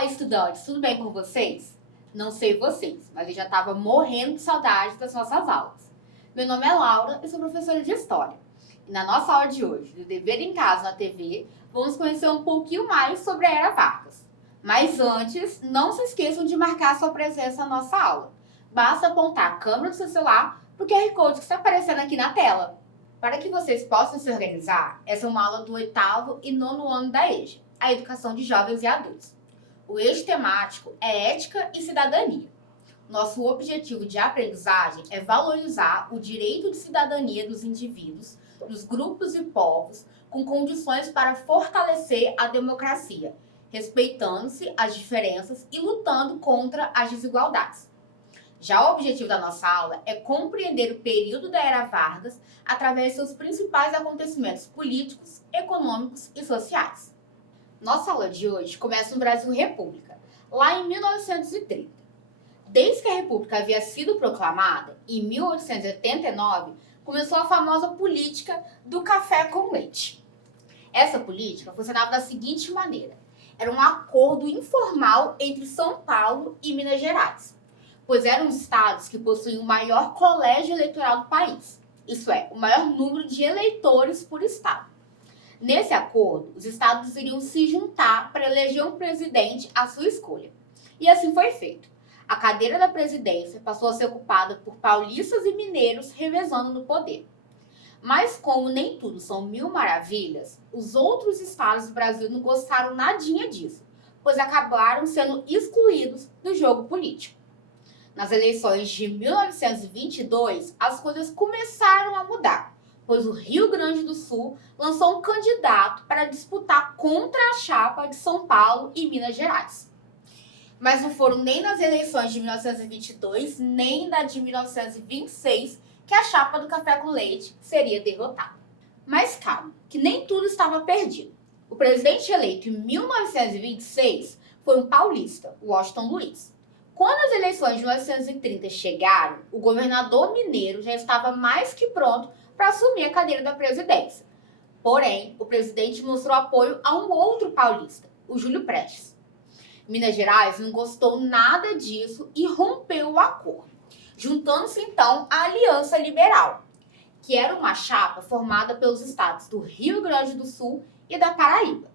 Fala, estudantes, tudo bem com vocês? Não sei vocês, mas eu já estava morrendo de saudade das nossas aulas. Meu nome é Laura e sou professora de História. E na nossa aula de hoje, do Dever em Casa na TV, vamos conhecer um pouquinho mais sobre a Era Vargas. Mas antes, não se esqueçam de marcar sua presença na nossa aula. Basta apontar a câmera do seu celular para o QR Code que está aparecendo aqui na tela. Para que vocês possam se organizar, essa é uma aula do 8º e 9º ano da EJA, a Educação de Jovens e Adultos. O eixo temático é ética e cidadania. Nosso objetivo de aprendizagem é valorizar o direito de cidadania dos indivíduos, dos grupos e povos, com condições para fortalecer a democracia, respeitando-se as diferenças e lutando contra as desigualdades. Já o objetivo da nossa aula é compreender o período da Era Vargas através de seus principais acontecimentos políticos, econômicos e sociais. Nossa aula de hoje começa no Brasil República, lá em 1930. Desde que a República havia sido proclamada, em 1889, começou a famosa política do café com leite. Essa política funcionava da seguinte maneira: era um acordo informal entre São Paulo e Minas Gerais, pois eram os estados que possuíam o maior colégio eleitoral do país, isso é, o maior número de eleitores por estado. Nesse acordo, os estados iriam se juntar para eleger um presidente à sua escolha. E assim foi feito. A cadeira da presidência passou a ser ocupada por paulistas e mineiros revezando no poder. Mas como nem tudo são mil maravilhas, os outros estados do Brasil não gostaram nadinha disso, pois acabaram sendo excluídos do jogo político. Nas eleições de 1922, as coisas começaram a mudar, pois o Rio Grande do Sul lançou um candidato para disputar contra a chapa de São Paulo e Minas Gerais. Mas não foram nem nas eleições de 1922, nem na de 1926, que a chapa do café com leite seria derrotada. Mas calma, que nem tudo estava perdido. O presidente eleito em 1926 foi um paulista, Washington Luiz. Quando as eleições de 1930 chegaram, o governador mineiro já estava mais que pronto para assumir a cadeira da presidência. Porém, o presidente mostrou apoio a um outro paulista, o Júlio Prestes. Minas Gerais não gostou nada disso e rompeu o acordo, juntando-se então à Aliança Liberal, que era uma chapa formada pelos estados do Rio Grande do Sul e da Paraíba.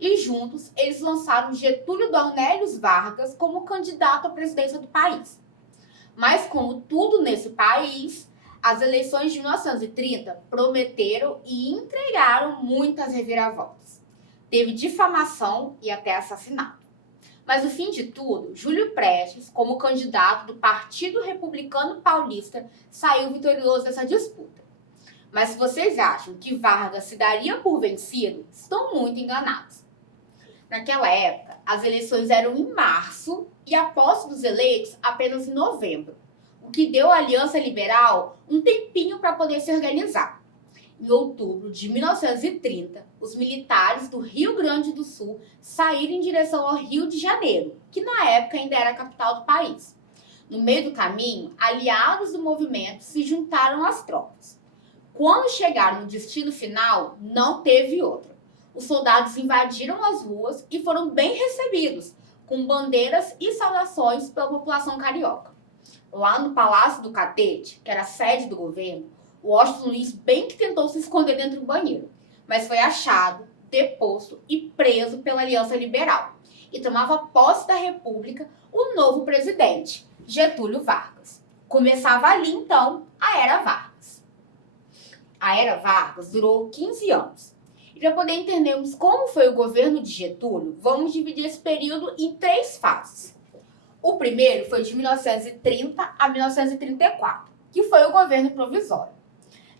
E juntos, eles lançaram Getúlio Dornelles Vargas como candidato à presidência do país. Mas como tudo nesse país, as eleições de 1930 prometeram e entregaram muitas reviravoltas. Teve difamação e até assassinato. Mas no fim de tudo, Júlio Prestes, como candidato do Partido Republicano Paulista, saiu vitorioso dessa disputa. Mas se vocês acham que Vargas se daria por vencido, estão muito enganados. Naquela época, as eleições eram em março e a posse dos eleitos apenas em novembro, o que deu à Aliança Liberal um tempinho para poder se organizar. Em outubro de 1930, os militares do Rio Grande do Sul saíram em direção ao Rio de Janeiro, que na época ainda era a capital do país. No meio do caminho, aliados do movimento se juntaram às tropas. Quando chegaram no destino final, não teve outra. Os soldados invadiram as ruas e foram bem recebidos, com bandeiras e saudações pela população carioca. Lá no Palácio do Catete, que era a sede do governo, o Washington Luiz bem que tentou se esconder dentro do banheiro, mas foi achado, deposto e preso pela Aliança Liberal. E tomava posse da República o novo presidente, Getúlio Vargas. Começava ali, então, a Era Vargas. A Era Vargas durou 15 anos. E para poder entendermos como foi o governo de Getúlio, vamos dividir esse período em 3 fases. O primeiro foi de 1930 a 1934, que foi o governo provisório.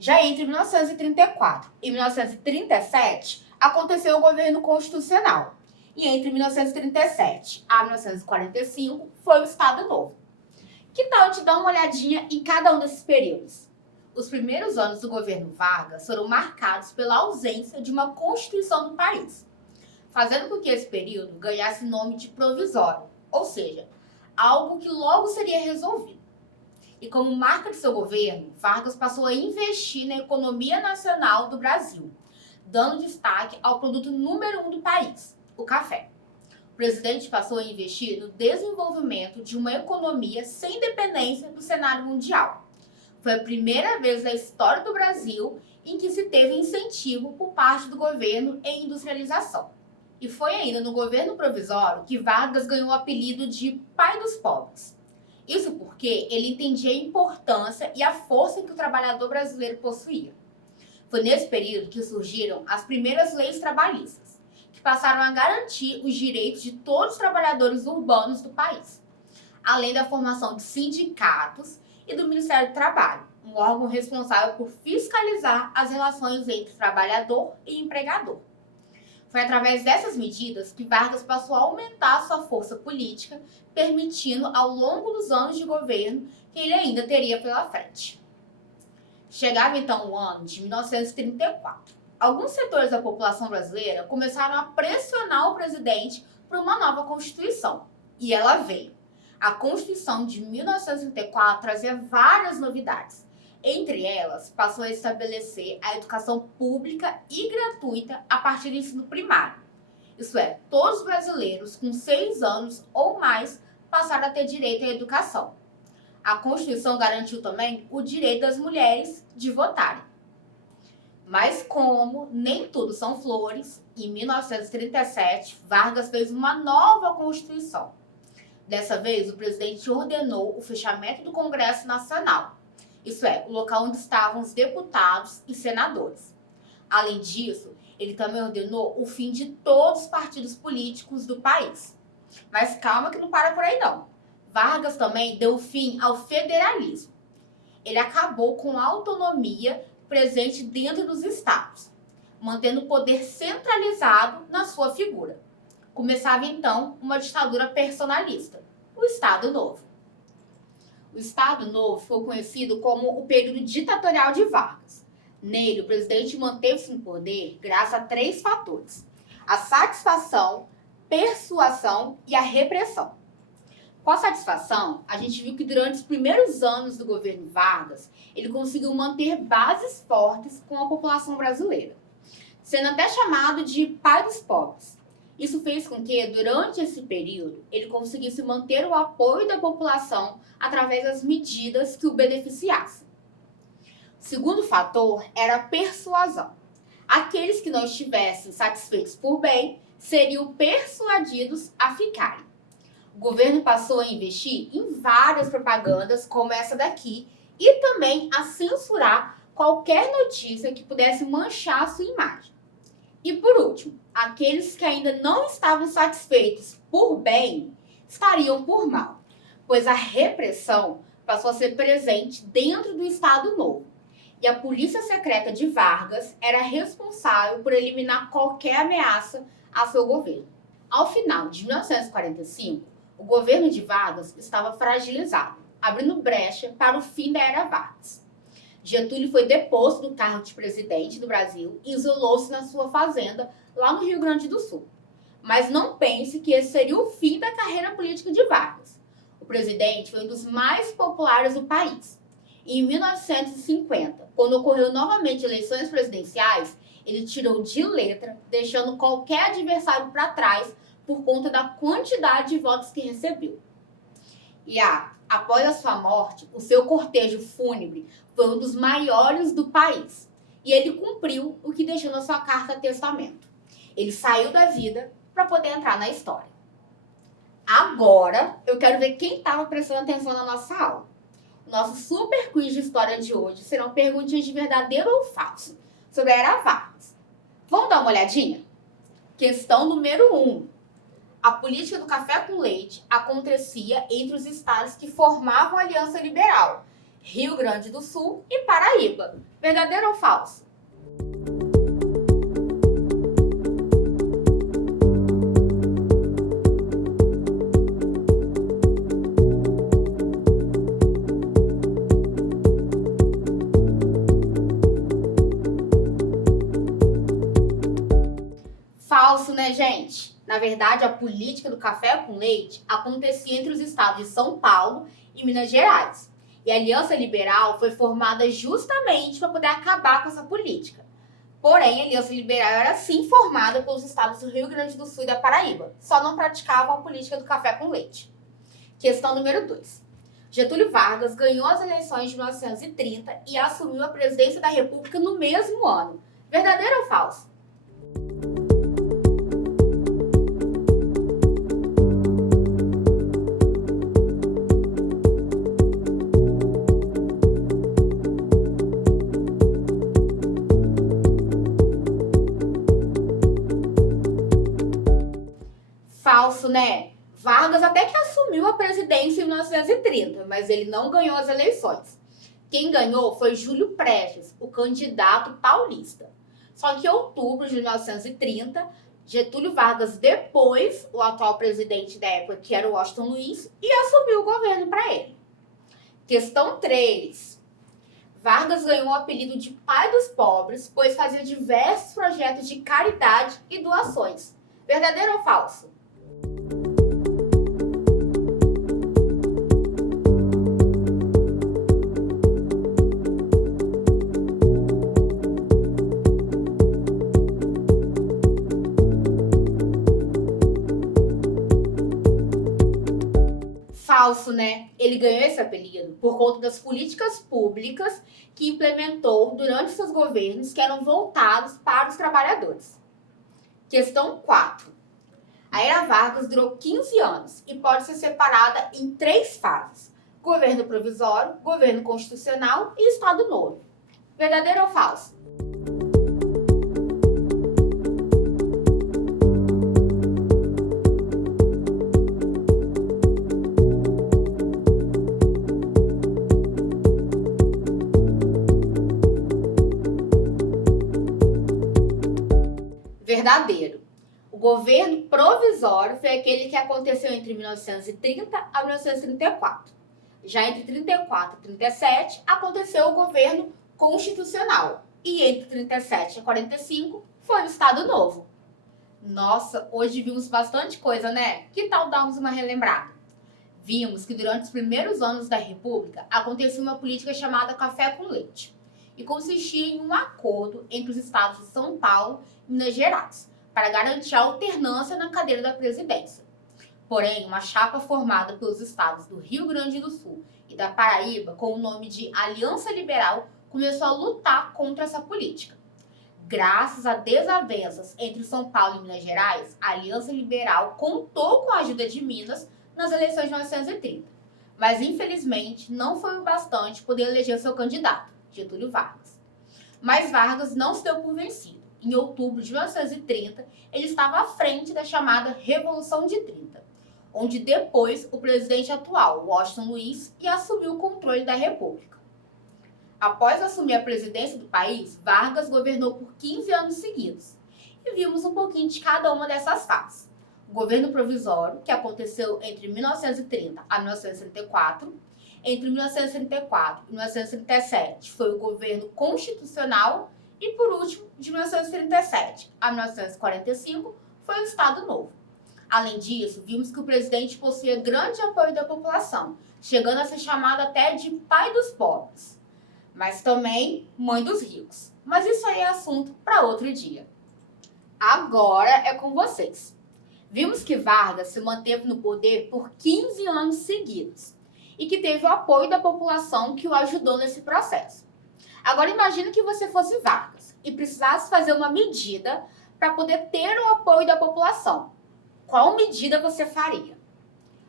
Já entre 1934 e 1937, aconteceu o governo constitucional. E entre 1937 a 1945, foi o Estado Novo. Que tal a gente dar uma olhadinha em cada um desses períodos? Os primeiros anos do governo Vargas foram marcados pela ausência de uma Constituição do país, fazendo com que esse período ganhasse nome de provisório, ou seja, algo que logo seria resolvido. E como marca de seu governo, Vargas passou a investir na economia nacional do Brasil, dando destaque ao produto número 1 do país, o café. presidente passou a investir no desenvolvimento de uma economia sem dependência do cenário mundial. Foi a primeira vez na história do Brasil em que se teve incentivo por parte do governo em industrialização. E foi ainda no governo provisório que Vargas ganhou o apelido de pai dos pobres. Isso porque ele entendia a importância e a força que o trabalhador brasileiro possuía. Foi nesse período que surgiram as primeiras leis trabalhistas, que passaram a garantir os direitos de todos os trabalhadores urbanos do país, além da formação de sindicatos e do Ministério do Trabalho, um órgão responsável por fiscalizar as relações entre trabalhador e empregador. Foi através dessas medidas que Vargas passou a aumentar sua força política, permitindo ao longo dos anos de governo que ele ainda teria pela frente. Chegava então o ano de 1934. Alguns setores da população brasileira começaram a pressionar o presidente por uma nova Constituição. E ela veio. A Constituição de 1934 trazia várias novidades. Entre elas, passou a estabelecer a educação pública e gratuita a partir do ensino primário. Isso é, todos os brasileiros com 6 anos ou mais passaram a ter direito à educação. A Constituição garantiu também o direito das mulheres de votarem. Mas como nem tudo são flores, em 1937, Vargas fez uma nova Constituição. Dessa vez, o presidente ordenou o fechamento do Congresso Nacional, isso é, o local onde estavam os deputados e senadores. Além disso, ele também ordenou o fim de todos os partidos políticos do país. Mas calma que não para por aí não. Vargas também deu fim ao federalismo. Ele acabou com a autonomia presente dentro dos estados, mantendo o poder centralizado na sua figura. Começava então uma ditadura personalista, o Estado Novo. O Estado Novo foi conhecido como o período ditatorial de Vargas. Nele, o presidente manteve-se no poder graças a 3 fatores: a satisfação, persuasão e a repressão. Com a satisfação, a gente viu que durante os primeiros anos do governo Vargas, ele conseguiu manter bases fortes com a população brasileira, sendo até chamado de pai dos pobres. Isso fez com que, durante esse período, ele conseguisse manter o apoio da população através das medidas que o beneficiassem. O segundo fator era a persuasão. Aqueles que não estivessem satisfeitos por bem seriam persuadidos a ficarem. O governo passou a investir em várias propagandas, como essa daqui, e também a censurar qualquer notícia que pudesse manchar a sua imagem. E por último, aqueles que ainda não estavam satisfeitos por bem, estariam por mal, pois a repressão passou a ser presente dentro do Estado Novo. E a polícia secreta de Vargas era responsável por eliminar qualquer ameaça a seu governo. Ao final de 1945, o governo de Vargas estava fragilizado, abrindo brecha para o fim da era Vargas. Getúlio foi deposto do cargo de presidente do Brasil e isolou-se na sua fazenda, lá no Rio Grande do Sul. Mas não pense que esse seria o fim da carreira política de Vargas. O presidente foi um dos mais populares do país. E em 1950, quando ocorreu novamente eleições presidenciais, ele tirou de letra, deixando qualquer adversário para trás por conta da quantidade de votos que recebeu. E após a sua morte, o seu cortejo fúnebre foi um dos maiores do país. E ele cumpriu o que deixou na sua carta testamento. Ele saiu da vida para poder entrar na história. Agora, eu quero ver quem estava prestando atenção na nossa aula. O nosso super quiz de história de hoje serão perguntinhas de verdadeiro ou falso sobre a Era Vargas. Vamos dar uma olhadinha? Questão número 1. A política do café com leite acontecia entre os estados que formavam a Aliança Liberal, Rio Grande do Sul e Paraíba. Verdadeiro ou falso? Falso, né, gente? Na verdade, a política do café com leite acontecia entre os estados de São Paulo e Minas Gerais. E a Aliança Liberal foi formada justamente para poder acabar com essa política. Porém, a Aliança Liberal era sim formada pelos estados do Rio Grande do Sul e da Paraíba, só não praticavam a política do café com leite. Questão número 2. Getúlio Vargas ganhou as eleições de 1930 e assumiu a presidência da República no mesmo ano. Verdadeiro ou falso? Falso, né? Vargas até que assumiu a presidência em 1930, mas ele não ganhou as eleições. Quem ganhou foi Júlio Prestes, o candidato paulista. Só que em outubro de 1930, Getúlio Vargas depois o atual presidente da época, que era o Washington Luiz, e assumiu o governo para ele. Questão 3. Vargas ganhou o apelido de pai dos pobres, pois fazia diversos projetos de caridade e doações. Verdadeiro ou falso? Falso, né? Ele ganhou esse apelido por conta das políticas públicas que implementou durante seus governos que eram voltados para os trabalhadores. Questão 4. A Era Vargas durou 15 anos e pode ser separada em 3 fases: governo provisório, governo constitucional e Estado Novo. Verdadeiro ou falso? Verdadeiro. O governo provisório foi aquele que aconteceu entre 1930 a 1934. Já entre 34 e 37 aconteceu o governo constitucional. E entre 37 e 45 foi o Estado Novo. Nossa, hoje vimos bastante coisa, né? Que tal darmos uma relembrada? Vimos que durante os primeiros anos da República acontecia uma política chamada café com leite, e consistia em um acordo entre os estados de São Paulo e Minas Gerais, para garantir a alternância na cadeira da presidência. Porém, uma chapa formada pelos estados do Rio Grande do Sul e da Paraíba, com o nome de Aliança Liberal, começou a lutar contra essa política. Graças a desavenças entre São Paulo e Minas Gerais, a Aliança Liberal contou com a ajuda de Minas nas eleições de 1930. Mas, infelizmente, não foi o bastante poder eleger seu candidato, Getúlio Vargas. Mas Vargas não se deu por vencido. Em outubro de 1930, ele estava à frente da chamada Revolução de 30, onde depois o presidente atual, Washington Luiz, assumiu o controle da República. Após assumir a presidência do país, Vargas governou por 15 anos seguidos. E vimos um pouquinho de cada uma dessas fases. O governo provisório, que aconteceu entre 1930 a 1934. Entre 1934 e 1937 foi o governo constitucional. E, por último, de 1937 a 1945 foi o Estado Novo. Além disso, vimos que o presidente possuía grande apoio da população, chegando a ser chamado até de pai dos pobres, mas também mãe dos ricos. Mas isso aí é assunto para outro dia. Agora é com vocês. Vimos que Vargas se manteve no poder por 15 anos seguidos e que teve o apoio da população que o ajudou nesse processo. Agora imagine que você fosse Vargas e precisasse fazer uma medida para poder ter o apoio da população. Qual medida você faria?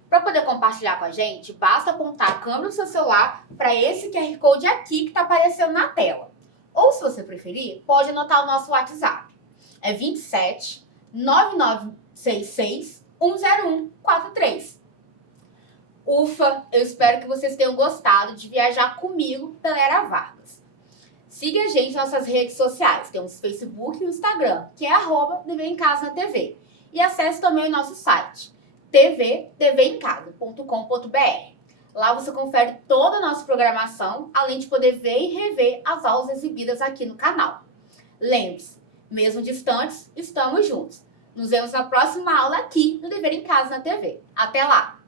Para poder compartilhar com a gente, basta apontar a câmera do seu celular para esse QR Code aqui que está aparecendo na tela. Ou, se você preferir, pode anotar o nosso WhatsApp. É 27 9966 10143. Ufa, eu espero que vocês tenham gostado de viajar comigo pela Era Vargas. Siga a gente nas nossas redes sociais. Temos Facebook e Instagram, que é @TVEmCasaNaTV. E acesse também o nosso site, tvemcasa.com.br. Lá você confere toda a nossa programação, além de poder ver e rever as aulas exibidas aqui no canal. Lembre-se, mesmo distantes, estamos juntos. Nos vemos na próxima aula aqui no Dever em Casa na TV. Até lá!